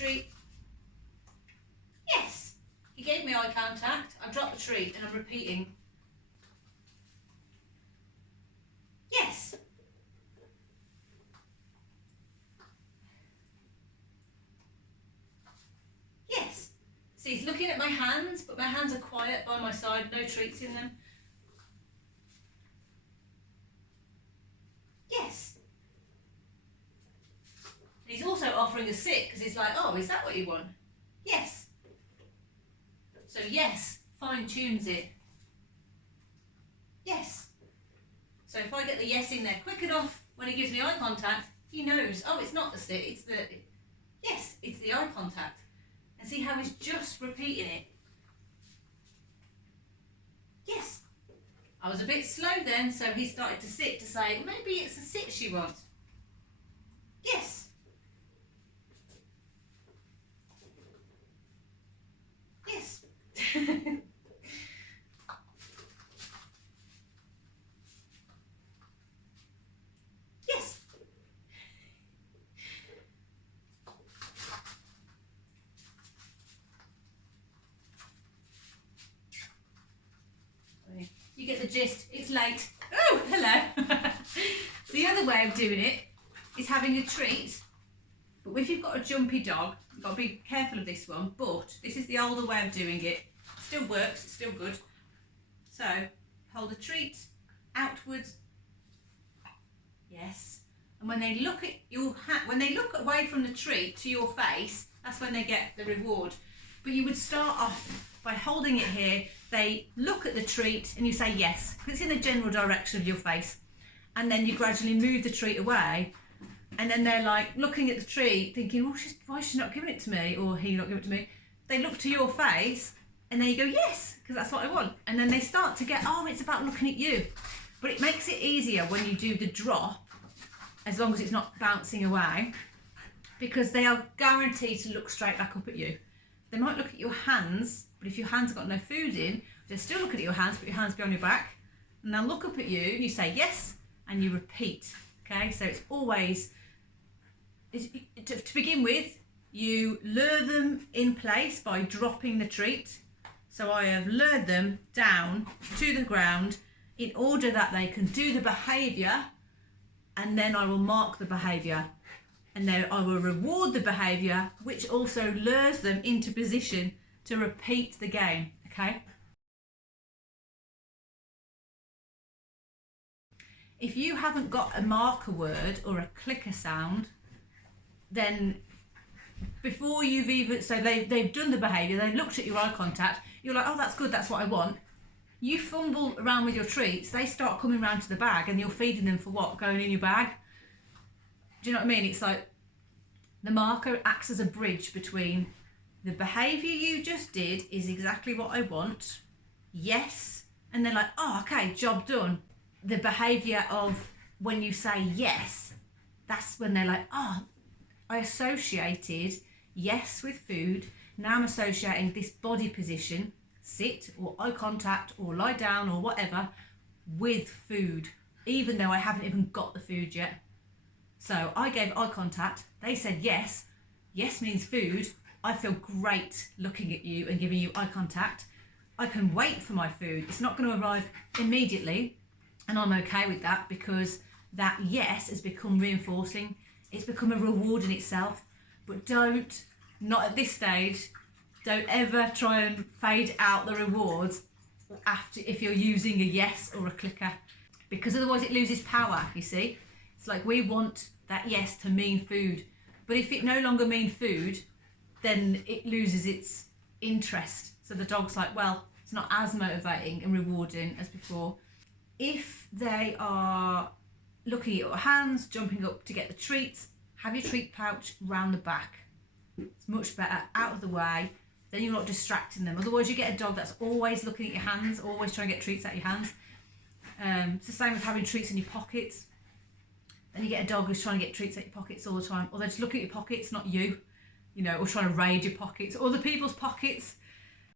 treat. Yes. He gave me eye contact. I dropped the treat and I'm repeating. Yes. Yes. See, he's looking at my hands, but my hands are quiet by my side, no treats in them. Yes. And he's also offering a sit because he's like, oh, is that what you want? Yes. So yes, fine tunes it. Yes. So if I get the yes in there quick enough, when he gives me eye contact, he knows, oh, it's not the sit, it's the, yes, it's the eye contact. And see how he's just repeating it. Yes. I was a bit slow then, so he started to sit to say, maybe it's a sit she wants. Yes. Yes. Yes. You get the gist. It's late. Oh, hello. The other way of doing it is having a treat. But if you've got a jumpy dog, you've got to be careful of this one. But this is the older way of doing it. Still works. It's still good. So hold a treat outwards. Yes. And when they look at your when they look away from the treat to your face, that's when they get the reward. But you would start off by holding it here. They look at the treat and you say yes, because it's in the general direction of your face. And then you gradually move the treat away. And then they're like looking at the treat thinking, oh, why is she not giving it to me? Or he not giving it to me. They look to your face and then you go, yes, because that's what I want. And then they start to get, oh, it's about looking at you. But it makes it easier when you do the drop, as long as it's not bouncing away, because they are guaranteed to look straight back up at you. They might look at your hands, but if your hands have got no food in, they'll still look at your hands, put your hands behind your back, and they'll look up at you, and you say yes, and you repeat, okay? So it's always, to begin with, you lure them in place by dropping the treat. So I have lured them down to the ground in order that they can do the behaviour, and then I will mark the behaviour. And then I will reward the behaviour, which also lures them into position to repeat the game, okay? If you haven't got a marker word or a clicker sound, then before you've even, so they've done the behaviour, they've looked at your eye contact, you're like, oh, that's good, that's what I want. You fumble around with your treats, they start coming round to the bag and you're feeding them for what? Going in your bag? Do you know what I mean? It's like the marker acts as a bridge between the behaviour you just did is exactly what I want, yes, and they're like, oh, okay, job done. The behaviour of when you say yes, that's when they're like, oh, I associated yes with food, now I'm associating this body position, sit or eye contact or lie down or whatever, with food, even though I haven't even got the food yet. So I gave eye contact, they said yes, yes means food, I feel great looking at you and giving you eye contact. I can wait for my food, it's not going to arrive immediately, and I'm okay with that because that yes has become reinforcing, it's become a reward in itself. But don't, not at this stage, don't ever try and fade out the rewards after if you're using a yes or a clicker, because otherwise it loses power, you see. It's like we want that yes to mean food, but if it no longer means food, then it loses its interest. So the dog's like, well, it's not as motivating and rewarding as before. If they are looking at your hands, jumping up to get the treats, have your treat pouch round the back. It's much better, out of the way, then you're not distracting them. Otherwise you get a dog that's always looking at your hands, always trying to get treats out of your hands. It's the same with having treats in your pockets. Then you get a dog who's trying to get treats out your pockets all the time, or they just look at your pockets, not you, you know, or trying to raid your pockets, or other people's pockets.